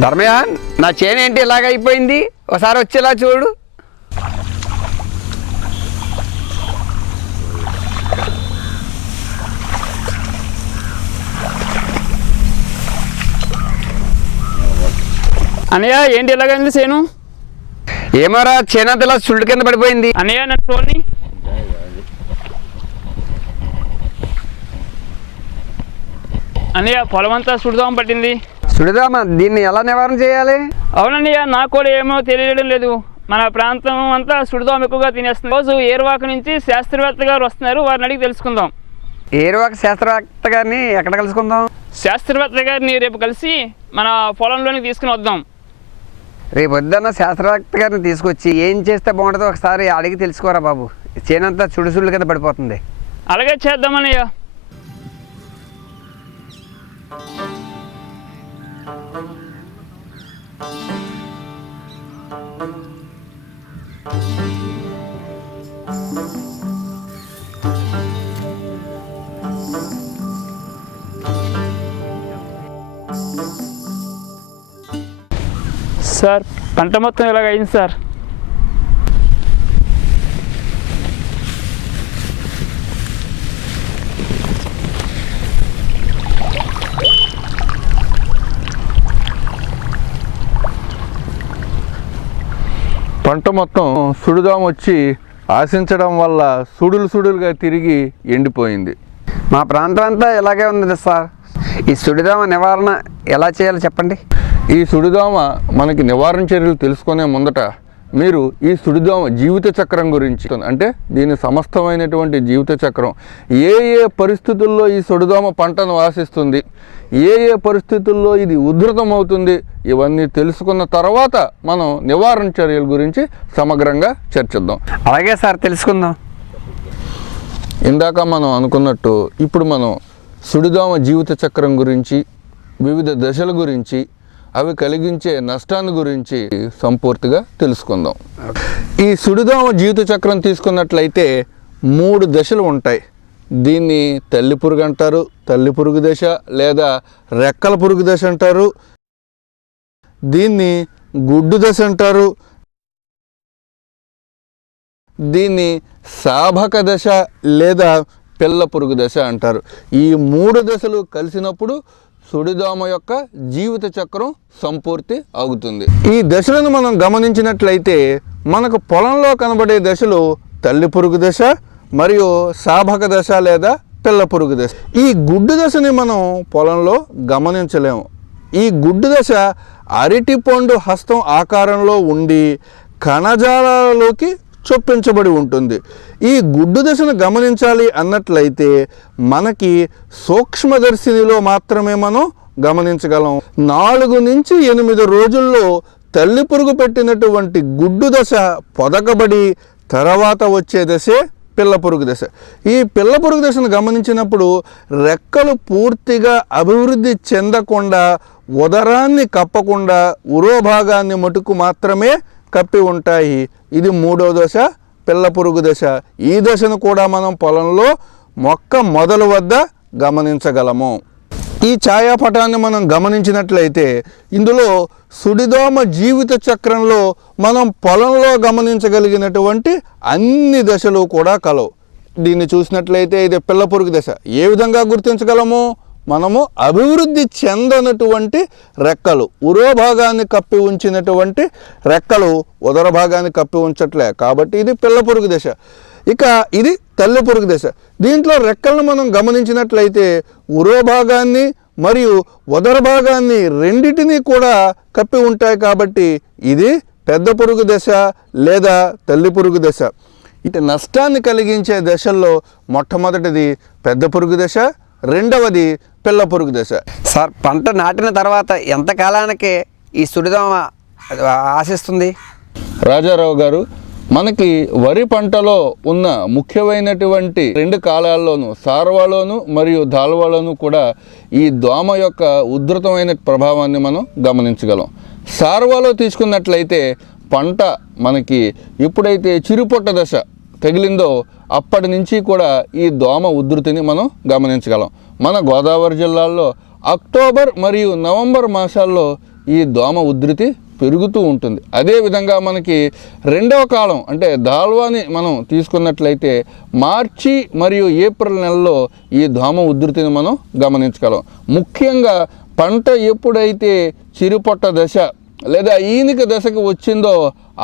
ధర్మయ్య నా చేను ఏంటి ఇలాగ అయిపోయింది? ఒకసారి వచ్చేలా చూడు. అన్నయ్య ఏంటి ఎలాగైంది సేను ఏమోరా చేనంత ఇలా సుళ్ళు కింద పడిపోయింది. అన్నయ్య నన్ను చూడండి. అన్నయ్య పొలం అంతా సుడుదాం పట్టింది. సుడిదామా దీన్ని ఎలా నివారణ చేయాలి? అవునన్నయ్య నాకు కూడా ఏమో తెలియడం లేదు. మన ప్రాంతం అంతా సుడిదాం ఎక్కువగా తినేస్తుంది. రోజు ఏరువాక నుంచి శాస్త్రవేత్త గారు వస్తున్నారు. వారిని అడిగి తెలుసుకుందాం. ఏరువాక శాస్త్రవేత్త గారిని ఎక్కడ కలుసుకుందాం? శాస్త్రవేత్త గారిని రేపు కలిసి మన పొలంలోనికి తీసుకుని వద్దాం. రేపు వద్దన్న శాస్త్రవేత్త గారిని తీసుకొచ్చి ఏం చేస్తే బాగుంటుందో ఒకసారి అడిగి తెలుసుకోరా బాబు. చేనంతా సుడి సుళ్ళు కింద పడిపోతుంది. అలాగే చేద్దామన్నయ్య. సార్ పంట మొత్తం ఇలాగ అయింది సార్ పంట మొత్తం సుడిదాం వచ్చి ఆశించడం వల్ల సుడులు సుడులుగా తిరిగి ఎండిపోయింది. మా ప్రాంతం అంతా ఇలాగే ఉంది సార్. ఈ సుడిదామ నివారణ ఎలా చేయాలో చెప్పండి? ఈ సుడిదోమ మనకి నివారణ చర్యలు తెలుసుకునే ముందట మీరు ఈ సుడిదోమ జీవిత చక్రం గురించి అంటే దీని సమస్తమైనటువంటి జీవిత చక్రం. ఏ ఏ పరిస్థితుల్లో ఈ సుడిదోమ పంటను ఆశిస్తుంది? ఏ ఏ పరిస్థితుల్లో ఇది ఉధృతమవుతుంది ఇవన్నీ తెలుసుకున్న తర్వాత మనం నివారణ చర్యల గురించి సమగ్రంగా చర్చిద్దాం. అలాగే సార్ తెలుసుకుందాం. ఇందాక మనం అనుకున్నట్టు ఇప్పుడు మనం సుడిదోమ జీవిత చక్రం గురించి వివిధ దశల గురించి అవి కలిగించే నష్టాన్ని గురించి సంపూర్తిగా తెలుసుకుందాం. ఈ సుడిదోమ జీవిత చక్రం తీసుకున్నట్లయితే మూడు దశలు ఉంటాయి. దీన్ని తల్లి పురుగు అంటారు తల్లి పురుగు దశ లేదా రెక్కల పురుగు దశ అంటారు. దీన్ని గుడ్డు దశ అంటారు. దీన్ని సాభక దశ లేదా పిల్ల పురుగు దశ అంటారు. ఈ మూడు దశలు కలిసినప్పుడు సుడిదోమ యొక్క జీవిత చక్రం సంపూర్తి అవుతుంది. ఈ దశలను మనం గమనించినట్లయితే మనకు పొలంలో కనబడే దశలు తల్లి పురుగు దశ మరియు సాభక దశ లేదా పిల్ల పురుగు దశ. ఈ గుడ్డు దశని మనం పొలంలో గమనించలేము. ఈ గుడ్డు దశ అరటి పండు హస్తం ఆకారంలో ఉండి కణజాలాలలోకి చొప్పించబడి ఉంటుంది. ఈ గుడ్డు దశను గమనించాలి అన్నట్లయితే మనకి సూక్ష్మదర్శినిలో మాత్రమే మనం గమనించగలం. నాలుగు నుంచి ఎనిమిది రోజుల్లో తల్లి పురుగు పెట్టినటువంటి గుడ్డు దశ పొదకబడి తర్వాత వచ్చే దశే పిల్ల పురుగు దశ. ఈ పిల్ల పురుగు దశను గమనించినప్పుడు రెక్కలు పూర్తిగా అభివృద్ధి చెందకుండా ఉదరాన్ని కప్పకుండా ఉరోభాగాన్ని మటుకు మాత్రమే కప్పి ఉంటాయి. ఇది మూడో దశ పిల్ల పురుగు దశ. ఈ దశను కూడా మనం పొలంలో మొక్క మొదలు వద్ద గమనించగలము. ఈ ఛాయాపటాన్ని మనం గమనించినట్లయితే ఇందులో సుడిదోమ జీవిత చక్రంలో మనం పొలంలో గమనించగలిగినటువంటి అన్ని దశలు కూడా కలవు. దీన్ని చూసినట్లయితే ఇది పిల్ల పొరుగు దశ. ఏ విధంగా గుర్తించగలము? మనము అభివృద్ధి చెందనటువంటి రెక్కలు. ఉరోభాగాన్ని కప్పి ఉంచినటువంటి రెక్కలు ఉదర భాగాన్ని కప్పి ఉంచట్లే. కాబట్టి ఇది పిల్ల పొరుగు దశ. ఇక ఇది తల్లి పురుగు దశ. దీంట్లో రెక్కలను మనం గమనించినట్లయితే ఉరో భాగాన్ని మరియు ఉదర భాగాన్ని రెండిటిని కూడా కప్పి ఉంటాయి కాబట్టి ఇది పెద్ద పురుగు దశ లేదా తల్లి పురుగు దశ. ఇటు నష్టాన్ని కలిగించే దశల్లో మొట్టమొదటిది పెద్ద పురుగు దశ రెండవది పిల్ల పురుగు దశ. సార్ పంట నాటిన తర్వాత ఎంత కాలానికి ఈ సుడిదామ ఆశిస్తుంది? రాజారావు గారు మనకి వరి పంటలో ఉన్న ముఖ్యమైనటువంటి రెండు కాలాల్లోనూ సార్వాలోను మరియు దాల్వాలోను కూడా ఈ దోమ యొక్క ఉధృతమైన ప్రభావాన్ని మనం గమనించగలం. సార్వాలో తీసుకున్నట్లయితే పంట మనకి ఎప్పుడైతే చిరుపొట్ట దశ తగిలిందో అప్పటి నుంచి కూడా ఈ దోమ ఉధృతిని మనం గమనించగలం. మన గోదావరి జిల్లాల్లో అక్టోబర్ మరియు నవంబర్ మాసాల్లో ఈ దోమ ఉధృతి పెరుగుతూ ఉంటుంది. అదేవిధంగా మనకి రెండవ కాలం అంటే దాల్వాని మనం తీసుకున్నట్లయితే మార్చి మరియు ఏప్రిల్ నెలలో ఈ దోమ ఉధృతిని మనం గమనించగలం. ముఖ్యంగా పంట ఎప్పుడైతే చిరుపొట్ట దశ లేదా ఈనిక దశకు వచ్చిందో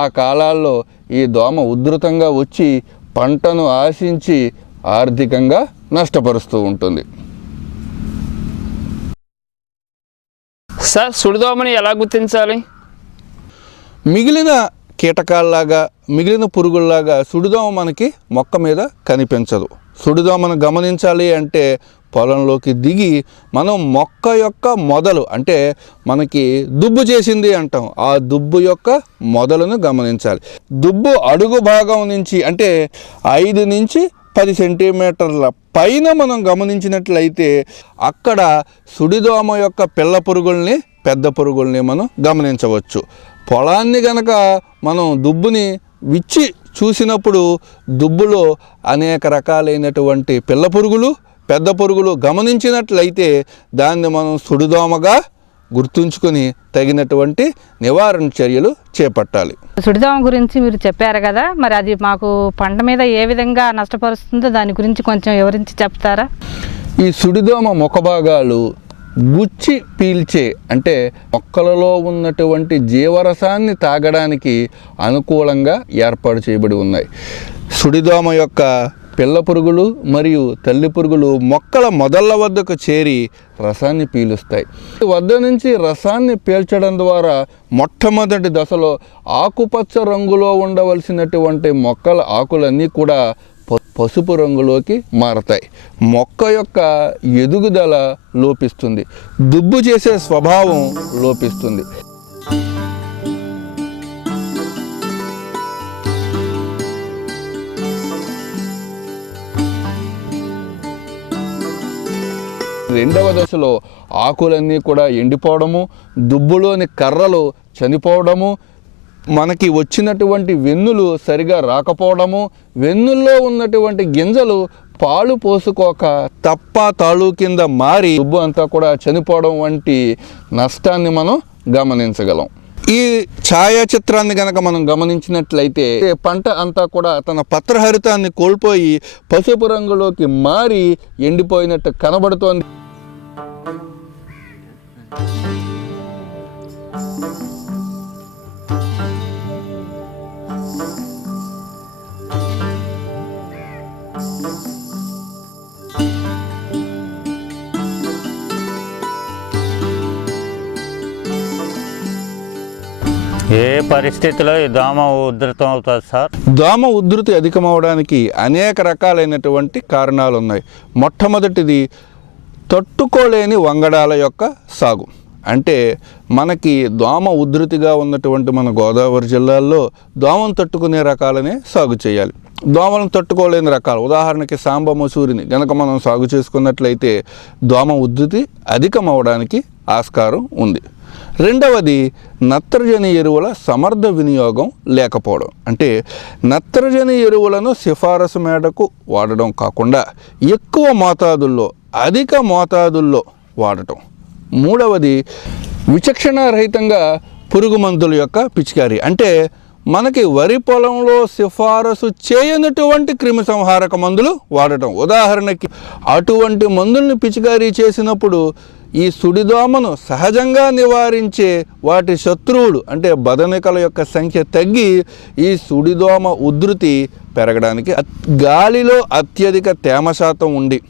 ఆ కాలాల్లో ఈ దోమ ఉధృతంగా వచ్చి పంటను ఆశించి ఆర్థికంగా నష్టపరుస్తూ ఉంటుంది. సార్ సుడిదోమని ఎలా గుర్తించాలి? మిగిలిన కీటకాల్లాగా మిగిలిన పురుగుల్లాగా సుడిదోమ మనకి మొక్క మీద కనిపించదు. సుడిదోమను గమనించాలి అంటే పొలంలోకి దిగి మనం మొక్క యొక్క మొదలు అంటే మనకి దుబ్బు చేసింది అంటాం. ఆ దుబ్బు యొక్క మొదలను గమనించాలి. దుబ్బు అడుగు భాగం నుంచి అంటే ఐదు నుంచి పది సెంటీమీటర్ల పైన మనం గమనించినట్లయితే అక్కడ సుడిదోమ యొక్క పిల్ల పురుగుల్ని పెద్ద పురుగుల్ని మనం గమనించవచ్చు. పొలాన్ని గనక మనం దుబ్బుని విచ్చి చూసినప్పుడు దుబ్బులో అనేక రకాలైనటువంటి పిల్ల పురుగులు పెద్ద పురుగులు గమనించినట్లయితే దాన్ని మనం సుడిదోమగా గుర్తుంచుకొని తగినటువంటి నివారణ చర్యలు చేపట్టాలి. సుడిదోమ గురించి మీరు చెప్పారు కదా మరి అది మాకు పంట మీద ఏ విధంగా నష్టపరుస్తుందో దాని గురించి కొంచెం వివరించి చెప్తారా? ఈ సుడిదోమ ముఖ భాగాలు గుచ్చి పీల్చే అంటే మొక్కలలో ఉన్నటువంటి జీవరసాన్ని తాగడానికి అనుకూలంగా ఏర్పాటు చేయబడి ఉన్నాయి. సుడిదోమ యొక్క పిల్ల పురుగులు మరియు తల్లి పురుగులు మొక్కల మొదళ్ళ వద్దకు చేరి రసాన్ని పీలుస్తాయి. వద్ద నుంచి రసాన్ని పీల్చడం ద్వారా మొట్టమొదటి దశలో ఆకుపచ్చ రంగులో ఉండవలసినటువంటి మొక్కల ఆకులన్నీ కూడా పసుపు రంగులోకి మారతాయి. మొక్క యొక్క ఎదుగుదల లోపిస్తుంది. దుబ్బు చేసే స్వభావం లోపిస్తుంది. రెండవ దశలో ఆకులన్నీ కూడా ఎండిపోవడము దుబ్బులోని కర్రలు చనిపోవడము మనకి వచ్చినటువంటి వెన్నులు సరిగా రాకపోవడము వెన్నుల్లో ఉన్నటువంటి గింజలు పాలు పోసుకోక తప్ప తాళు కింద మారి దుబ్బు అంతా కూడా చనిపోవడం వంటి నష్టాన్ని మనం గమనించగలం. ఈ ఛాయాచిత్రాన్ని గనక మనం గమనించినట్లయితే పంట అంతా కూడా తన పత్రహరితాన్ని కోల్పోయి పసుపు రంగులోకి మారి ఎండిపోయినట్టు కనబడుతోంది. ఏ పరిస్థితిలో ఈ దోమ ఉధృతం అవుతుంది సార్? దోమ ఉధృతి అధికమవడానికి అనేక రకాలైనటువంటి కారణాలు ఉన్నాయి మొట్టమొదటిది తట్టుకోలేని వంగడాల యొక్క సాగు. అంటే మనకి దోమ ఉధృతిగా ఉన్నటువంటి మన గోదావరి జిల్లాల్లో దోమను తట్టుకునే రకాలనే సాగు చేయాలి. దోమలను తట్టుకోలేని రకాలు ఉదాహరణకి సాంబ మసూరిని గనక మనం సాగు చేసుకున్నట్లయితే దోమ ఉధృతి అధికమవడానికి ఆస్కారం ఉంది. రెండవది నత్రజని ఎరువుల సమర్థ వినియోగం లేకపోవడం. అంటే నత్రజని ఎరువులను సిఫారసు మేరకు వాడడం కాకుండా ఎక్కువ మోతాదుల్లో అధిక మోతాదుల్లో వాడటం. మూడవది విచక్షణారహితంగా పురుగు మందుల యొక్క పిచికారి. అంటే మనకి వరి పొలంలో సిఫారసు చేయనటువంటి క్రిమి సంహారక మందులు వాడటం. ఉదాహరణకి అటువంటి మందుల్ని పిచికారీ చేసినప్పుడు ఈ సుడిదోమను సహజంగా నివారించే వాటి శత్రువులు అంటే బదనికల యొక్క సంఖ్య తగ్గి ఈ సుడిదోమ ఉధృతి పెరగడానికి గాలిలో అత్యధిక తేమ శాతం ఉండి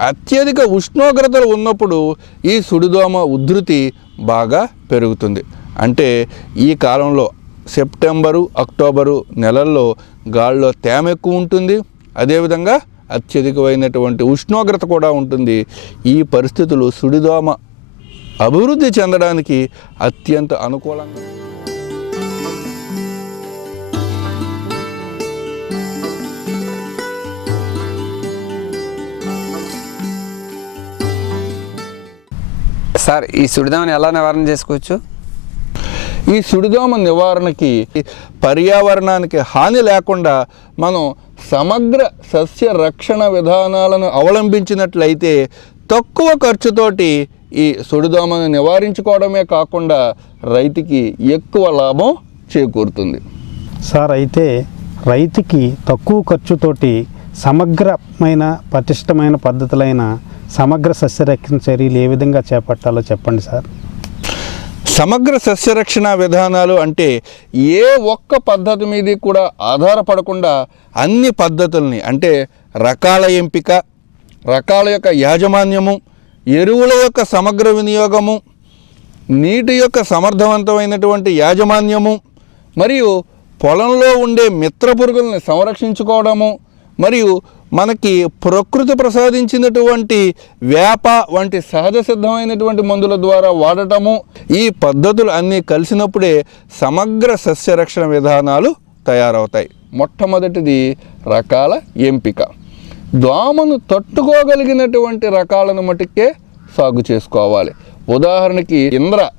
అత్యధిక ఉష్ణోగ్రతలు ఉన్నప్పుడు ఈ సుడిదోమ ఉధృతి బాగా పెరుగుతుంది. అంటే ఈ కాలంలో సెప్టెంబరు అక్టోబరు నెలల్లో గాల్లో తేమ ఎక్కువ ఉంటుంది. అదేవిధంగా అత్యధికమైనటువంటి ఉష్ణోగ్రత కూడా ఉంటుంది. ఈ పరిస్థితులు సుడిదోమ అభివృద్ధి చెందడానికి అత్యంత అనుకూలంగా సార్ ఈ సుడిదామని ఎలా నివారణ చేసుకోవచ్చు? ఈ సుడిదోమ నివారణకి పర్యావరణానికి హాని లేకుండా మనం సమగ్ర సస్య రక్షణ విధానాలను అవలంబించినట్లయితే తక్కువ ఖర్చుతోటి ఈ సుడిదోమను నివారించుకోవడమే కాకుండా రైతుకి ఎక్కువ లాభం చేకూరుతుంది. సార్ అయితే రైతుకి తక్కువ ఖర్చుతోటి సమగ్రమైన పటిష్టమైన పద్ధతులైన సమగ్ర సస్యరక్షణ చర్యలు ఏ విధంగా చేపట్టాలో చెప్పండి సార్. సమగ్ర సస్యరక్షణ విధానాలు అంటే ఏ ఒక్క పద్ధతి మీద కూడా ఆధారపడకుండా అన్ని పద్ధతుల్ని అంటే రకాల ఎంపిక రకాల యొక్క యాజమాన్యము ఎరువుల యొక్క సమగ్ర వినియోగము నీటి యొక్క సమర్థవంతమైనటువంటి యాజమాన్యము మరియు పొలంలో ఉండే మిత్ర పురుగుల్ని సంరక్షించుకోవడము మరియు మనకి ప్రకృతి ప్రసాదించినటువంటి వేప వంటి సహజ సిద్ధమైనటువంటి మందుల ద్వారా వాడటము ఈ పద్ధతులు అన్నీ కలిసినప్పుడే సమగ్ర సస్యరక్షణ విధానాలు తయారవుతాయి. మొట్టమొదటిది రకాల ఎంపిక. దోమను తట్టుకోగలిగినటువంటి రకాలను మటుకే సాగు చేసుకోవాలి. ఉదాహరణకి ఇంద్ర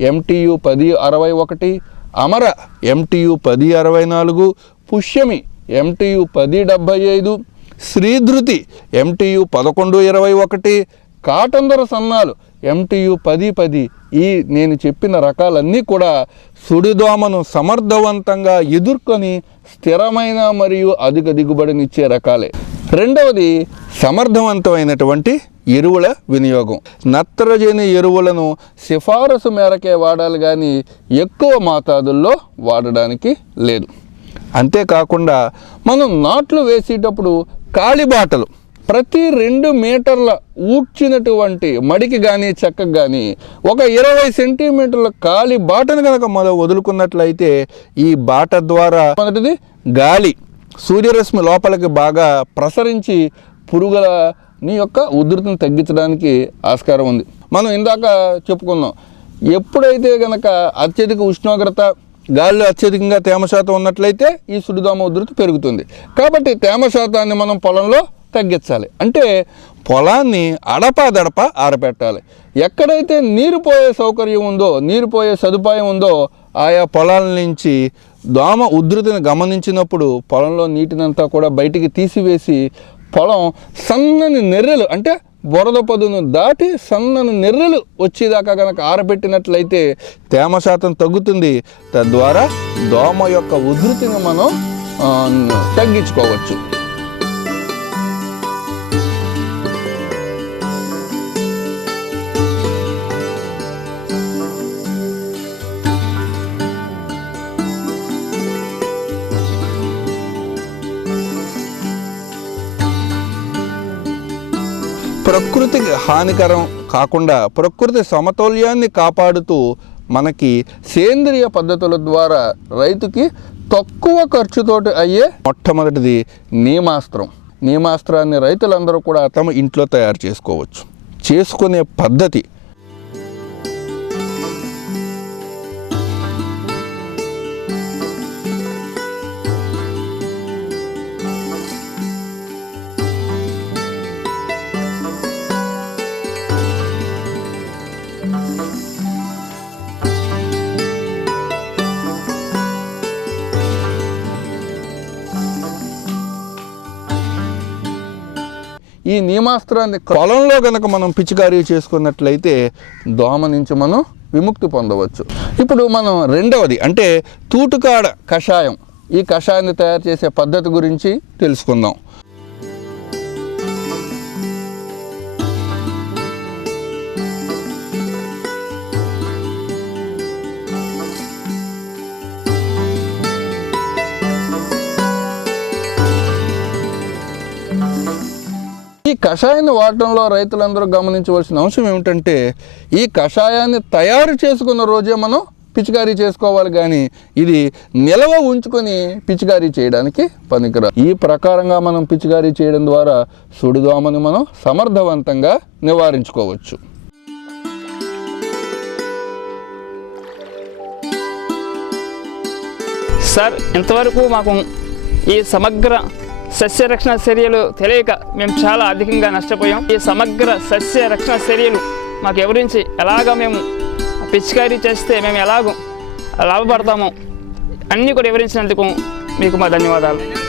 ఎంటీయు పది అరవై ఒకటి అమర ఎంటీయు పది అరవై నాలుగు పుష్యమి ఎంటీయు పది డెబ్భై ఐదు శ్రీధృతి ఎంటీయు పదకొండు ఇరవై ఒకటి కాటందర సన్నాలు ఎంటీయు పది పది ఈ నేను చెప్పిన రకాలన్నీ కూడా సుడిదోమను సమర్థవంతంగా ఎదుర్కొని స్థిరమైన మరియు అధిక దిగుబడినిచ్చే రకాలే. రెండవది సమర్థవంతమైనటువంటి ఎరువుల వినియోగం. నత్రజని ఎరువులను సిఫారసు మేరకే వాడాలి కానీ ఎక్కువ మోతాదుల్లో వాడడానికి లేదు. అంతేకాకుండా మనం నాట్లు వేసేటప్పుడు కాలిబాటలు ప్రతి రెండు మీటర్ల ఊడ్చినటువంటి మడికి కానీ చెక్కకు కానీ ఒక ఇరవై సెంటీమీటర్ల కాలి బాటను కనుక మనం వదులుకున్నట్లయితే ఈ బాట ద్వారా మొదటిది గాలి సూర్యరశ్మి లోపలికి బాగా ప్రసరించి పురుగులని యొక్క ఉధృతిని తగ్గించడానికి ఆస్కారం ఉంది. మనం ఇందాక చెప్పుకున్నాం ఎప్పుడైతే కనుక అత్యధిక ఉష్ణోగ్రత గాలిలో అత్యధికంగా తేమ శాతం ఉన్నట్లయితే ఈ సుడిదోమ ఉధృతి పెరుగుతుంది. కాబట్టి తేమ శాతాన్ని మనం పొలంలో తగ్గించాలి. అంటే పొలాన్ని అడపాదడప ఆరబెట్టాలి. ఎక్కడైతే నీరు పోయే సౌకర్యం ఉందో నీరు పోయే సదుపాయం ఉందో ఆయా పొలాల నుంచి దోమ ఉధృతిని గమనించినప్పుడు పొలంలో నీటినంతా కూడా బయటికి తీసివేసి పొలం సన్నని నెర్రెలు అంటే బురద పదును దాటి సన్నను నెర్రలు వచ్చేదాకా కనుక ఆరబెట్టినట్లయితే తేమ శాతం తగ్గుతుంది. తద్వారా దోమ యొక్క ఉధృతిని మనం తగ్గించుకోవచ్చు. ప్రకృతికి హానికరం కాకుండా ప్రకృతి సమతౌల్యాన్ని కాపాడుతూ మనకి సేంద్రియ పద్ధతుల ద్వారా రైతుకి తక్కువ ఖర్చుతోటి అయ్యే మొట్టమొదటిది నీమాస్త్రం నీమాస్త్రాన్ని రైతులందరూ కూడా తమ ఇంట్లో తయారు చేసుకోవచ్చు. చేసుకునే పద్ధతి ఈ నియమాస్త్రాన్ని పొలంలో కనుక మనం పిచికారీ చేసుకున్నట్లయితే దోమ నుంచి మనం విముక్తి పొందవచ్చు. ఇప్పుడు మనం రెండవది అంటే తూటుకాడ కషాయం. ఈ కషాయాన్ని తయారు చేసే పద్ధతి గురించి తెలుసుకుందాం. కషాయాన్ని వాడటంలో రైతులందరూ గమనించవలసిన అంశం ఏమిటంటే ఈ కషాయాన్ని తయారు చేసుకున్న రోజే మనం పిచికారీ చేసుకోవాలి కానీ ఇది నిల్వ ఉంచుకొని పిచికారీ చేయడానికి పనికిరా ఈ ప్రకారంగా మనం పిచికారీ చేయడం ద్వారా సుడిదోమని మనం సమర్థవంతంగా నివారించుకోవచ్చు. సార్ ఇంతవరకు మాకు ఈ సమగ్ర సస్య రక్షణ చర్యలు తెలియక మేము చాలా అధికంగా నష్టపోయాం. ఈ సమగ్ర సస్య రక్షణ చర్యలు మాకు ఎవరించి ఎలాగ మేము పిచికారీ చేస్తే మేము ఎలాగో లాభపడతామో అన్నీ కూడా వివరించినందుకు మీకు మా ధన్యవాదాలు.